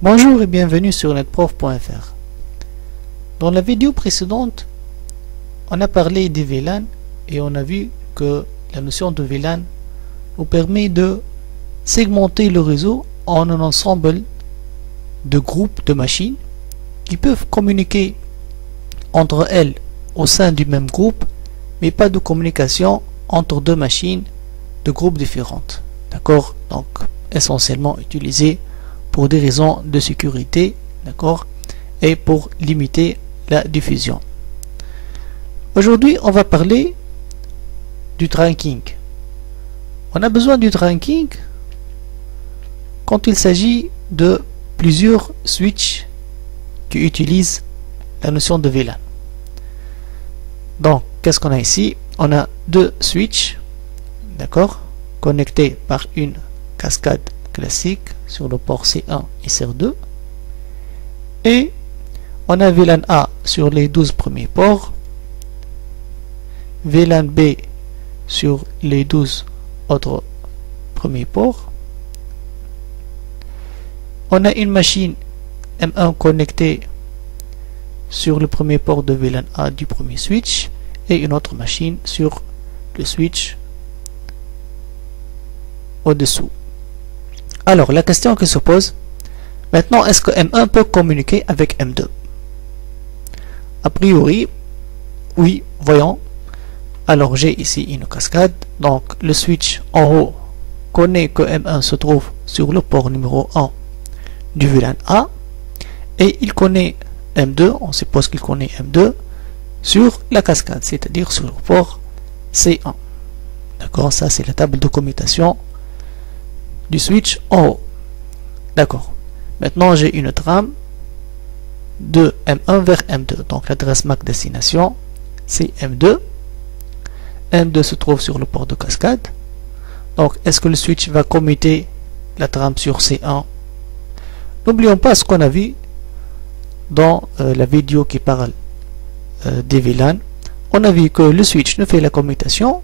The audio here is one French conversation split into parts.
Bonjour et bienvenue sur netprof.fr. Dans la vidéo précédente, on a parlé des VLAN et on a vu que la notion de VLAN nous permet de segmenter le réseau en un ensemble de groupes de machines qui peuvent communiquer entre elles au sein du même groupe, mais pas de communication entre deux machines de groupes différentes. D'accord? Donc, essentiellement utilisé pour des raisons de sécurité, d'accord, et pour limiter la diffusion. Aujourd'hui, on va parler du trunking. On a besoin du trunking quand il s'agit de plusieurs switches qui utilisent la notion de VLAN. Donc, qu'est-ce qu'on a ici? On a deux switches, d'accord, connectés par une cascade classique sur le port C1 et C2, et on a VLAN A sur les 12 premiers ports, VLAN B sur les 12 autres premiers ports. On a une machine M1 connectée sur le premier port de VLAN A du premier switch et une autre machine sur le switch au-dessous. Alors, la question qui se pose, maintenant, est-ce que M1 peut communiquer avec M2? A priori, oui, voyons. Alors, j'ai ici une cascade. Donc, le switch en haut connaît que M1 se trouve sur le port numéro 1 du VLAN A. Et il connaît M2, on suppose qu'il connaît M2, sur la cascade, c'est-à-dire sur le port C1. D'accord, ça c'est la table de commutation du switch en haut. D'accord. Maintenant, j'ai une trame de M1 vers M2. Donc, l'adresse MAC destination, c'est M2. M2 se trouve sur le port de cascade. Donc, est-ce que le switch va commuter la trame sur C1? N'oublions pas ce qu'on a vu dans la vidéo qui parle des VLAN. On a vu que le switch ne fait la commutation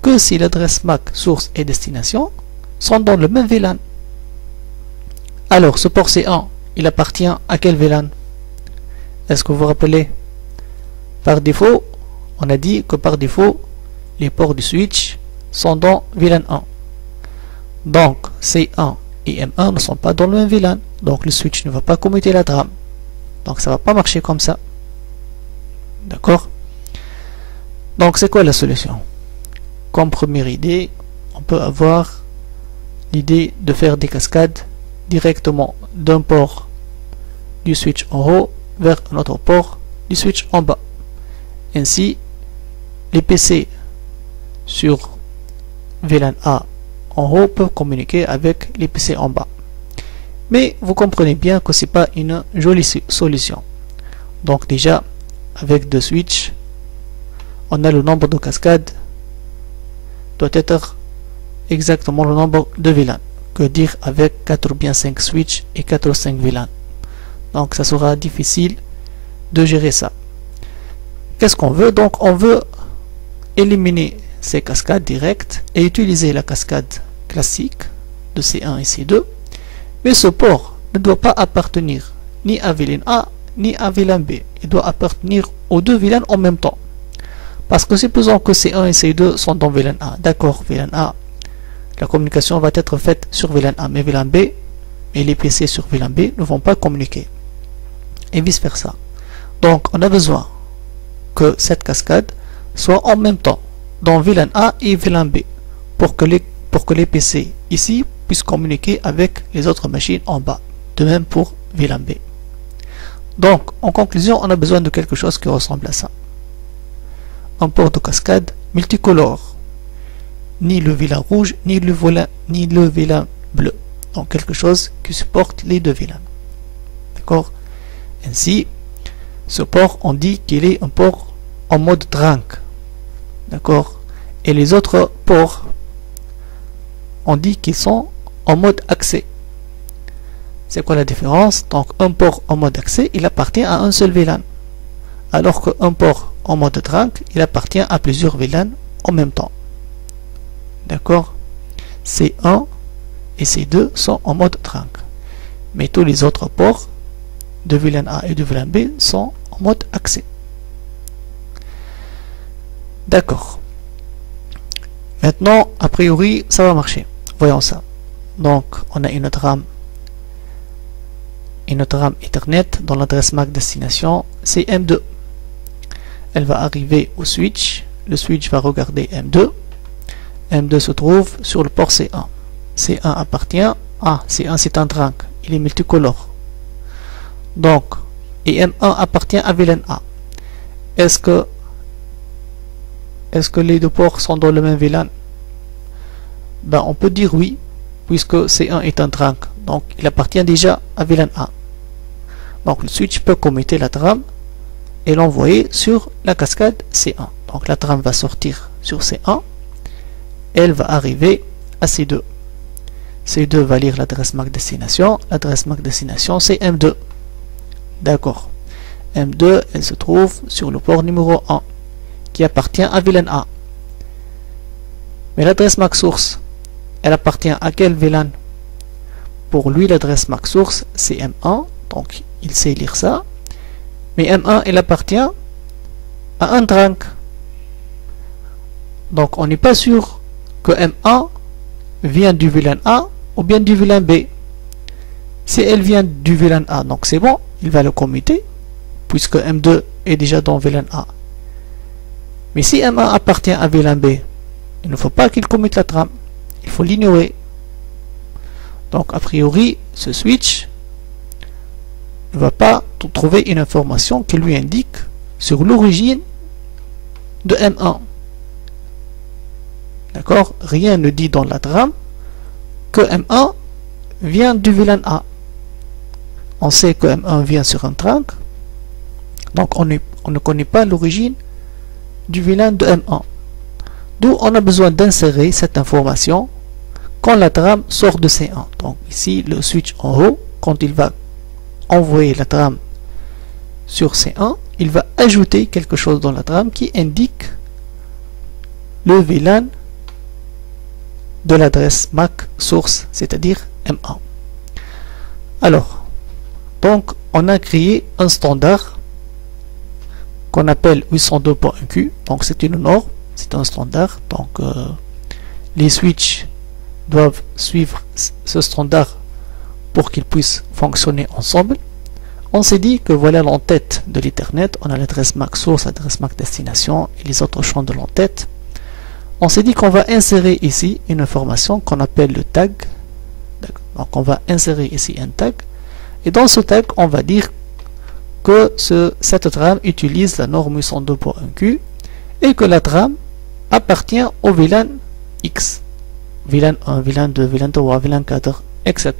que si l'adresse MAC source et destination sont dans le même VLAN. Alors, ce port C1, il appartient à quel VLAN? Est-ce que vous vous rappelez? Par défaut, on a dit que par défaut, les ports du switch sont dans VLAN 1. Donc, C1 et M1 ne sont pas dans le même VLAN. Donc, le switch ne va pas commuter la trame. Donc, ça ne va pas marcher comme ça. D'accord? Donc, c'est quoi la solution? Comme première idée, on peut avoir l'idée de faire des cascades directement d'un port du switch en haut vers un autre port du switch en bas. Ainsi, les PC sur VLAN A en haut peuvent communiquer avec les PC en bas. Mais vous comprenez bien que ce n'est pas une jolie solution. Donc déjà, avec deux switches, on a le nombre de cascades doit être exactement le nombre de VLAN. Que dire avec 4 ou bien 5 switches et 4 ou 5 VLAN. Donc ça sera difficile de gérer ça. Qu'est-ce qu'on veut? Donc on veut éliminer ces cascades directes et utiliser la cascade classique de C1 et C2. Mais ce port ne doit pas appartenir ni à VLAN A ni à VLAN B. Il doit appartenir aux deux VLAN en même temps. Parce que supposons que C1 et C2 sont dans VLAN A. D'accord, VLAN A, la communication va être faite sur VLAN A, mais VLAN B, et les PC sur VLAN B ne vont pas communiquer. Et vice versa. Donc, on a besoin que cette cascade soit en même temps dans VLAN A et VLAN B pour que les PC ici puissent communiquer avec les autres machines en bas. De même pour VLAN B. Donc, en conclusion, on a besoin de quelque chose qui ressemble à ça. Un port de cascade multicolore. Ni le VLAN rouge, ni le VLAN bleu. Donc, quelque chose qui supporte les deux VLAN. D'accord? Ainsi, ce port, on dit qu'il est un port en mode trunk. D'accord? Et les autres ports, on dit qu'ils sont en mode accès. C'est quoi la différence? Donc, un port en mode accès, il appartient à un seul VLAN. Alors qu'un port en mode trunk, il appartient à plusieurs VLAN en même temps. D'accord? C1 et C2 sont en mode trunk. mais tous les autres ports de VLAN A et de VLAN B sont en mode accès. D'accord. Maintenant, a priori, ça va marcher. Voyons ça. Donc, on a une autre RAM Ethernet dont l'adresse MAC destination c'est M2. Elle va arriver au switch. Le switch va regarder M2. M2 se trouve sur le port C1. C1 appartient à C1, c'est un trunk. Il est multicolore. Donc, et M1 appartient à VLAN A. Est-ce que les deux ports sont dans le même VLAN? Ben, on peut dire oui, puisque C1 est un trunk. Donc, il appartient déjà à VLAN A. Donc, le switch peut commuter la trame et l'envoyer sur la cascade C1. Donc, la trame va sortir sur C1. Elle va arriver à C2. C2 va lire l'adresse MAC destination. L'adresse MAC destination, c'est M2. D'accord. M2, elle se trouve sur le port numéro 1, qui appartient à VLAN A. Mais l'adresse MAC source, elle appartient à quel VLAN? Pour lui, l'adresse MAC source, c'est M1. Donc, il sait lire ça. Mais M1, elle appartient à un trunk. Donc, on n'est pas sûr que M1 vient du VLAN A ou bien du VLAN B. Si elle vient du VLAN A, donc c'est bon, il va le commuter, puisque M2 est déjà dans VLAN A. Mais si M1 appartient à VLAN B, il ne faut pas qu'il commute la trame. Il faut l'ignorer. Donc, a priori, ce switch ne va pas trouver une information qui lui indique sur l'origine de M1. D'accord? Rien ne dit dans la trame que M1 vient du VLAN A. On sait que M1 vient sur un trunk. Donc, on ne connaît pas l'origine du VLAN de M1. D'où on a besoin d'insérer cette information quand la trame sort de C1. Donc, ici, le switch en haut, quand il va envoyer la trame sur C1, il va ajouter quelque chose dans la trame qui indique le VLAN de l'adresse MAC source, c'est-à-dire M1. Alors, donc, on a créé un standard qu'on appelle 802.1q. Donc, c'est une norme, c'est un standard. Donc, les switches doivent suivre ce standard pour qu'ils puissent fonctionner ensemble. On s'est dit que voilà l'entête de l'Ethernet. On a l'adresse MAC source, l'adresse MAC destination et les autres champs de l'entête. On s'est dit qu'on va insérer ici une information qu'on appelle le tag. Donc on va insérer ici un tag. Et dans ce tag, on va dire que cette trame utilise la norme 802.1q et que la trame appartient au VLAN X. VLAN 1, VLAN 2, VLAN 3, VLAN 4, etc.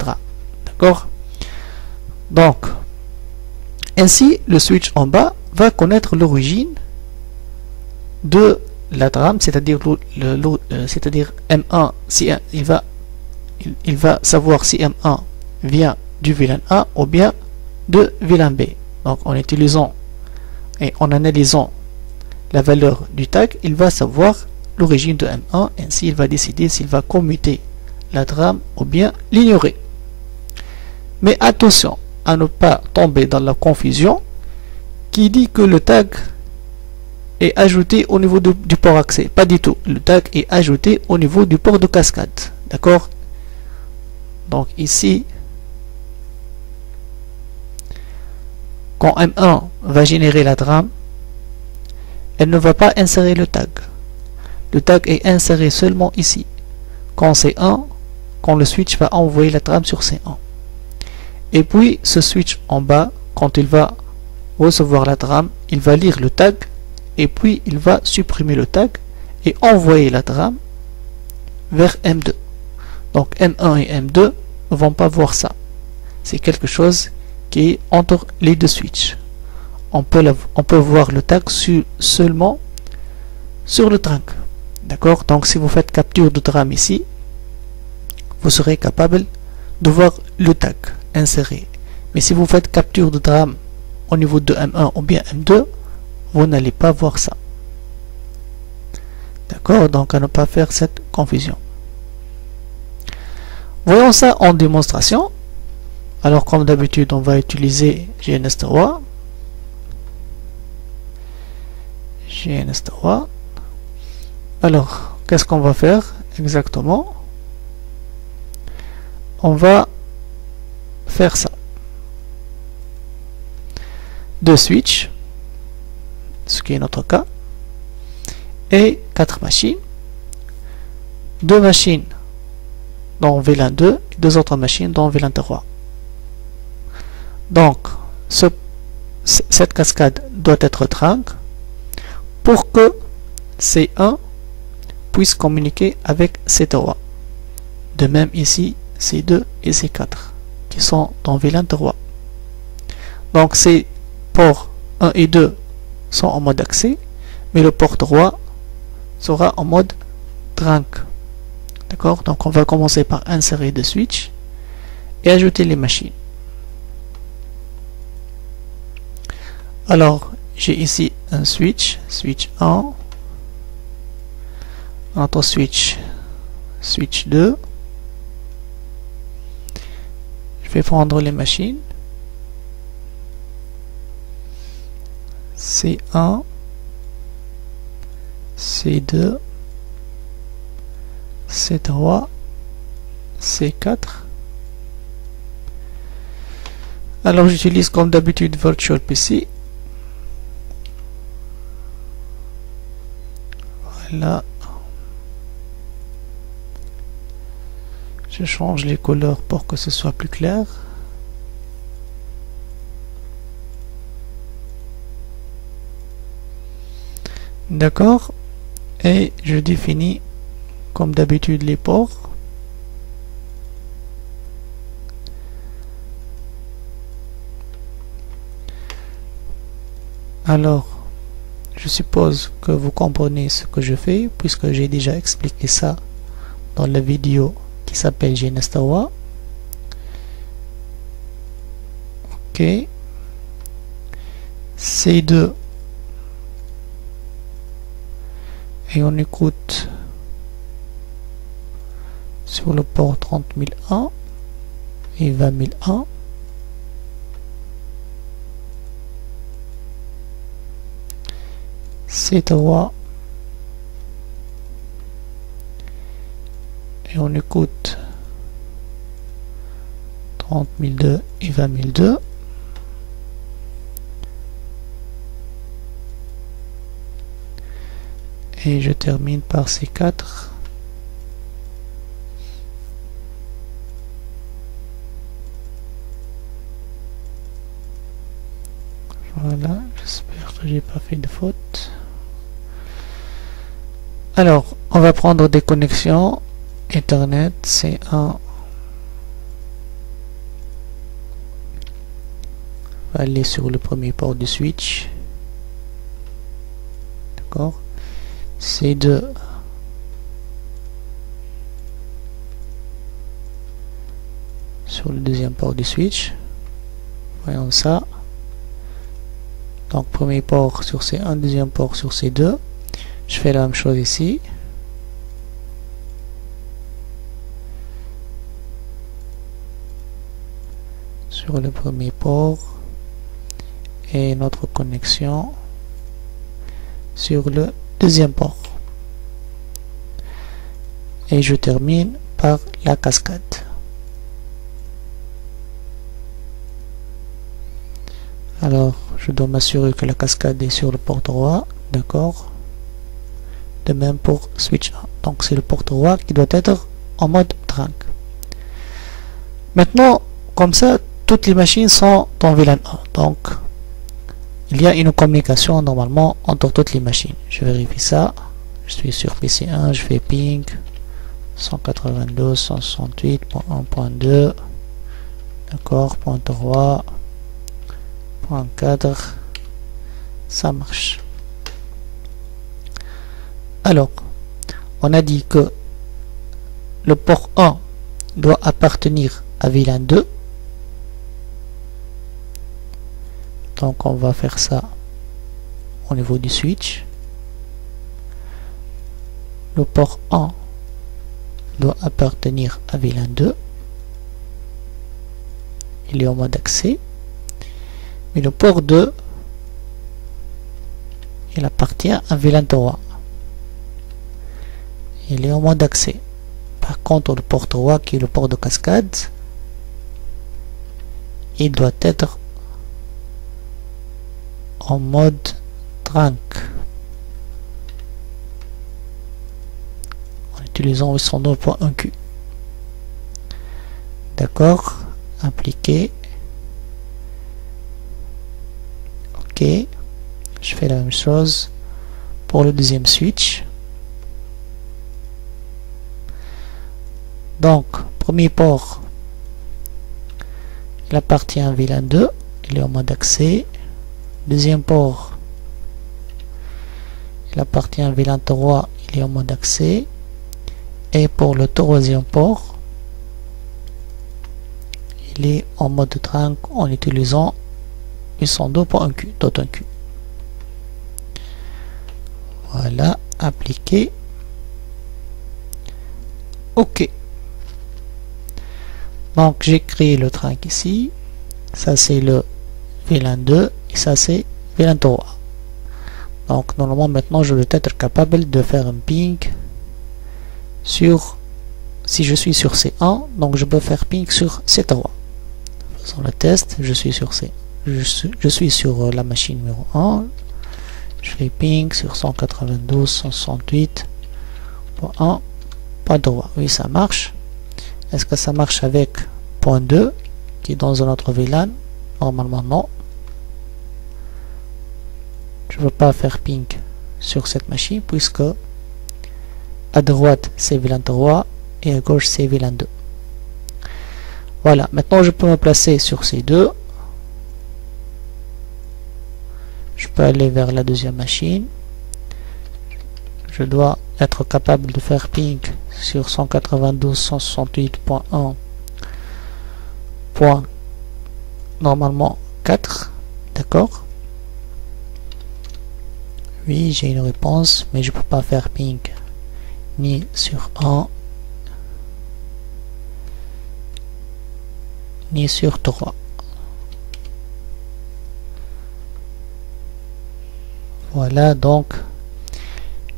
D'accord? Donc, ainsi, le switch en bas va connaître l'origine de la trame, c'est-à-dire M1, si il va savoir si M1 vient du VLAN A ou bien de VLAN B. Donc en utilisant et en analysant la valeur du tag, il va savoir l'origine de M1, ainsi il va décider s'il va commuter la trame ou bien l'ignorer. Mais attention à ne pas tomber dans la confusion qui dit que le tag est ajouté au niveau du port accès. Pas du tout. Le tag est ajouté au niveau du port de cascade. D'accord? Donc ici, quand M1 va générer la trame, elle ne va pas insérer le tag. Le tag est inséré seulement ici. Quand C1, quand le switch va envoyer la trame sur C1. Et puis ce switch en bas, quand il va recevoir la trame, il va lire le tag et puis il va supprimer le tag et envoyer la trame vers M2. Donc M1 et M2 ne vont pas voir ça. C'est quelque chose qui est entre les deux switches. On peut voir le tag seulement sur le trunk. D'accord? Donc si vous faites capture de trame ici, vous serez capable de voir le tag inséré. Mais si vous faites capture de trame au niveau de M1 ou bien M2, vous n'allez pas voir ça. D'accord? Donc à ne pas faire cette confusion. Voyons ça en démonstration. Alors comme d'habitude, on va utiliser GNS3. GNS3. Alors, qu'est-ce qu'on va faire exactement? On va faire ça. 2 switches, ce qui est notre cas, et 4 machines. 2 machines dans VLAN 2 et 2 autres machines dans VLAN 3. Donc, cette cascade doit être trunk pour que C1 puisse communiquer avec C3. De même ici, C2 et C4 qui sont dans VLAN 3. Donc, ces ports 1 et 2 sont en mode accès, mais le port 3 sera en mode trunk. D'accord? Donc, on va commencer par insérer des switches et ajouter les machines. Alors, j'ai ici un switch, switch 1, un autre switch, switch 2. Je vais prendre les machines. C1, C2, C3, C4. Alors j'utilise comme d'habitude Virtual PC. Voilà. Je change les couleurs pour que ce soit plus clair. D'accord. Et je définis comme d'habitude les ports. Alors, je suppose que vous comprenez ce que je fais, puisque j'ai déjà expliqué ça dans la vidéo qui s'appelle GNS3. Ok. C2. Et on écoute sur le port 30001 et 20001. C3 et on écoute 30002 et 20002. Et je termine par C4. Voilà, j'espère que j'ai pas fait de faute. Alors, on va prendre des connexions Ethernet C1. On va aller sur le premier port du switch. D'accord. C2 sur le deuxième port du switch. Voyons ça. Donc premier port sur C1, deuxième port sur C2. Je fais la même chose ici. Sur le premier port et notre connexion sur le deuxième port. Et je termine par la cascade. Alors, je dois m'assurer que la cascade est sur le port 3. D'accord. De même pour switch 1. Donc, c'est le port 3 qui doit être en mode trunk. Maintenant, comme ça, toutes les machines sont en VLAN 1. Donc, il y a une communication normalement entre toutes les machines. Je vérifie ça. Je suis sur PC1, je fais ping 192.168.1.2. D'accord, point 3, point 4. Ça marche. Alors, on a dit que le port 1 doit appartenir à VLAN 2. Donc on va faire ça au niveau du switch. Le port 1 doit appartenir à VLAN 2. il est en mode accès, mais le port 2, il appartient à VLAN 3. Il est en mode accès. Par contre, le port 3, qui est le port de cascade, il doit être en mode trunk en utilisant 802.1q. D'accord, appliquer. Ok, je fais la même chose pour le deuxième switch. Donc, premier port, il appartient à VLAN 2, il est en mode accès. Deuxième port, il appartient à VLAN 3, il est en mode accès. Et pour le troisième port, il est en mode trunk en utilisant 802.1q. Voilà, appliquer. OK. Donc j'ai créé le trunk ici. Ça c'est le VLAN 2 et ça c'est VLAN 3. Donc normalement maintenant je vais être capable de faire un ping sur, si je suis sur C1, donc je peux faire ping sur C3. Faisons le test, je suis sur C. Je suis sur la machine numéro 1. Je fais ping sur 192.168.1. Point droit. Oui, ça marche. Est-ce que ça marche avec point 2 qui est dans un autre VLAN? Normalement non. Je ne veux pas faire ping sur cette machine puisque à droite c'est VLAN 3 et à gauche c'est VLAN 2. Voilà, maintenant je peux me placer sur ces deux. Je peux aller vers la deuxième machine. Je dois être capable de faire ping sur 192.168.1 point normalement 4. D'accord. Oui, j'ai une réponse, mais je peux pas faire ping ni sur 1 ni sur 3. Voilà, donc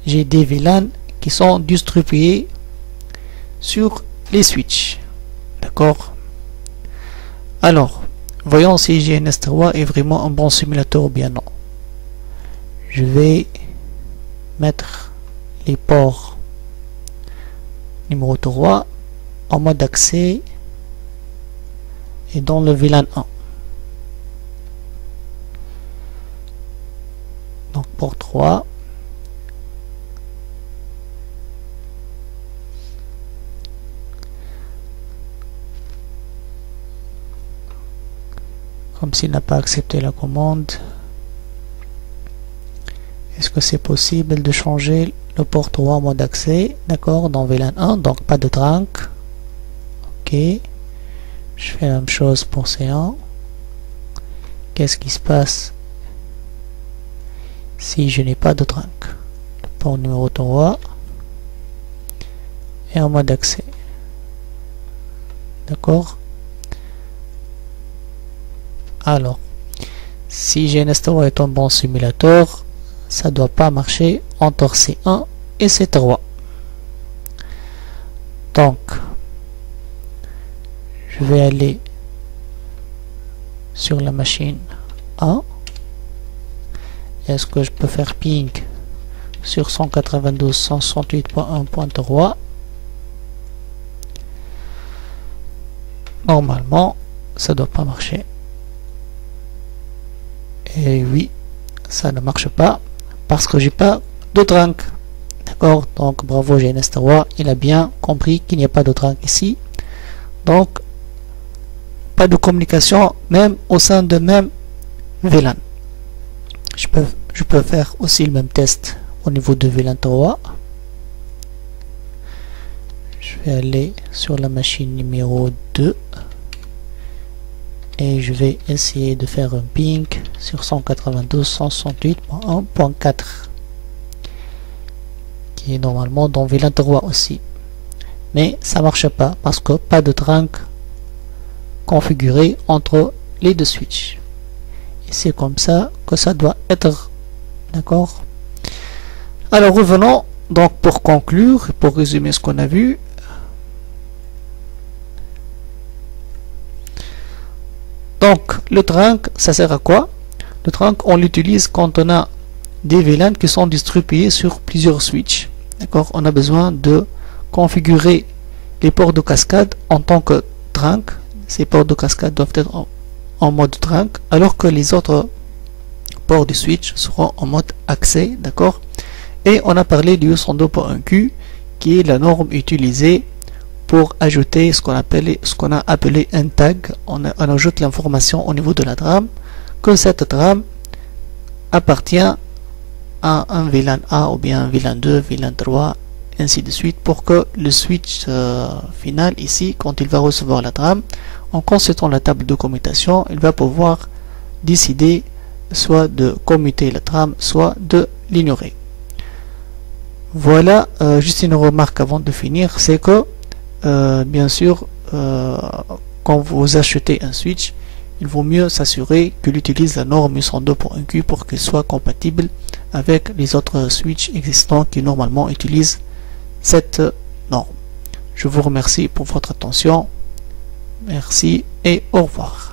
j'ai des VLAN qui sont distribués sur les switches. D'accord. Alors, voyons si GNS3 est vraiment un bon simulateur ou bien non. Je vais mettre les ports numéro 3 en mode accès et dans le VLAN 1. Donc port 3. Comme s'il n'a pas accepté la commande. Est-ce que c'est possible de changer le port 3 en mode accès? D'accord, dans VLAN 1, donc pas de trunk. Ok. Je fais la même chose pour C1. Qu'est-ce qui se passe si je n'ai pas de trunk? Le port numéro 3 est en mode accès. D'accord. Alors, si GNS3 est un bon simulateur, ça doit pas marcher entre C1 et C3. Donc, je vais aller sur la machine 1. Est-ce que je peux faire ping sur 192.168.1.3? Normalement, ça doit pas marcher. Et oui, ça ne marche pas parce que j'ai pas de trunk. D'accord, donc bravo GNS3, il a bien compris qu'il n'y a pas de trunk ici. Donc, pas de communication même au sein de même VLAN. Je peux faire aussi le même test au niveau de VLAN 3. Je vais aller sur la machine numéro 2 et je vais essayer de faire un ping sur 192.168.1.4 qui est normalement dans VLAN 3 aussi, mais ça marche pas parce que pas de trunk configurer entre les deux switches. Et c'est comme ça que ça doit être. D'accord? Alors revenons donc pour conclure, pour résumer ce qu'on a vu. Donc le trunk, ça sert à quoi? Le trunk, on l'utilise quand on a des VLAN qui sont distribués sur plusieurs switches. D'accord? On a besoin de configurer les ports de cascade en tant que trunk. Ces ports de cascade doivent être en mode trunk, alors que les autres ports du switch seront en mode accès. D'accord? Et on a parlé du 102.1Q, qui est la norme utilisée pour ajouter ce qu'on a appelé un tag. On ajoute l'information au niveau de la trame, que cette trame appartient à un VLAN A ou bien un VLAN 2, VLAN 3, ainsi de suite, pour que le switch final ici, quand il va recevoir la trame, en consultant la table de commutation, il va pouvoir décider soit de commuter la trame, soit de l'ignorer. Voilà, juste une remarque avant de finir, c'est que bien sûr, quand vous achetez un switch, il vaut mieux s'assurer qu'il utilise la norme 102.1Q pour qu'il soit compatible avec les autres switches existants qui normalement utilisent cette norme. Je vous remercie pour votre attention. Merci et au revoir.